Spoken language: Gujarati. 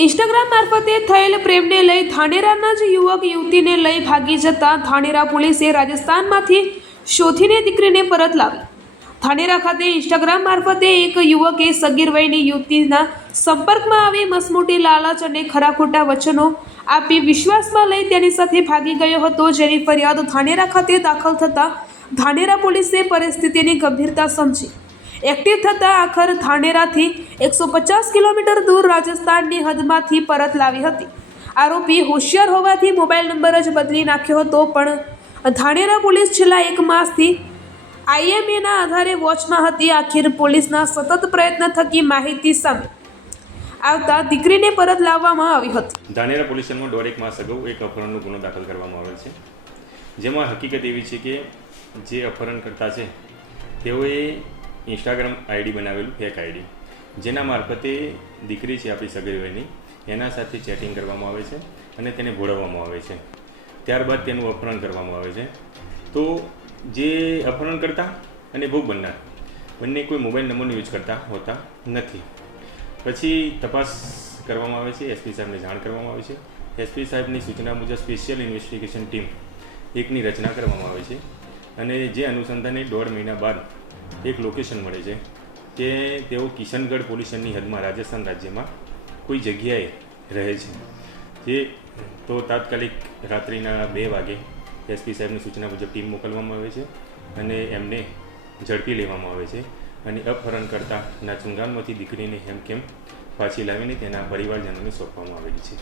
ઇન્સ્ટાગ્રામ મારફતે થયેલ પ્રેમને લઈ ધાનેરાના જ યુવક યુવતીને લઈ ભાગી જતા ધાનેરા પોલીસે રાજસ્થાનમાંથી શોધીને દીકરીને પરત લાવી. ધાનેરા ખાતે ઇન્સ્ટાગ્રામ મારફતે એક યુવકે સગીર વયની યુવતીના સંપર્કમાં આવી મસમોટી લાલચ અને ખરા ખોટા વચનો આપી વિશ્વાસમાં લઈ તેની સાથે ભાગી ગયો હતો, જેની ફરિયાદ ધાનેરા ખાતે દાખલ થતાં ધાનેરા પોલીસે પરિસ્થિતિની ગંભીરતા સમજી એક્ટિવ થતાં આખર ધાનેરાથી 150 કિલોમીટર દૂર રાજસ્થાનની હદમાંથી પરત લાવી હતી. આરોપી હોશિયાર હોવાથી મોબાઈલ નંબર જ બદલી નાખ્યો હતો, પણ ધાનેરા પોલીસ છેલ્લા 1 માસથી IMEના આધારે વોચમાં હતી. આખિર પોલીસના સતત પ્રયત્ન થકી માહિતી સામે આવતા દીકરીને પરત લાવવામાં આવી હતી. ધાનેરા પોલીસ સ્ટેશનમાં 1.5 માસ અગાઉ એક અપહરણનો ગુનો દાખલ કરવામાં આવેલ છે, જેમાં હકીકત એવી છે કે જે અપહરણકર્તા છે તેઓએ ઇન્સ્ટાગ્રામ આઈડી બનાવેલું, ફેક આઈડી, જેના મારફતે દીકરી છે આપણી સગીર વયની, એના સાથે ચેટિંગ કરવામાં આવે છે અને તેને ભોળવવામાં આવે છે. ત્યારબાદ તેનું અપહરણ કરવામાં આવે છે. તો જે અપહરણકર્તા અને ભોગ બનનાર બંને કોઈ મોબાઈલ નંબરનો યુઝ કરતા હોતા નથી. પછી તપાસ કરવામાં આવે છે, SP સાહેબને જાણ કરવામાં આવે છે. SP સાહેબની સૂચના મુજબ સ્પેશિયલ ઇન્વેસ્ટિગેશન ટીમ એકની રચના કરવામાં આવે છે અને જે અનુસંધાને 1.5 મહિના બાદ એક લોકેશન મળે છે કે તેઓ કિશનગઢ પોલીસ સ્ટેશનની હદમાં રાજસ્થાન રાજ્યમાં કોઈ જગ્યાએ રહે છે. જે તો તાત્કાલિક રાત્રિના 2 વાગે SP સાહેબની સૂચના મુજબ ટીમ મોકલવામાં આવે છે અને એમને ઝડપી લેવામાં આવે છે અને અપહરણકર્તાના ચુંગાલમાંથી દીકરીને હેમખેમ પાછી લાવીને તેના પરિવારજનોને સોંપવામાં આવેલી છે.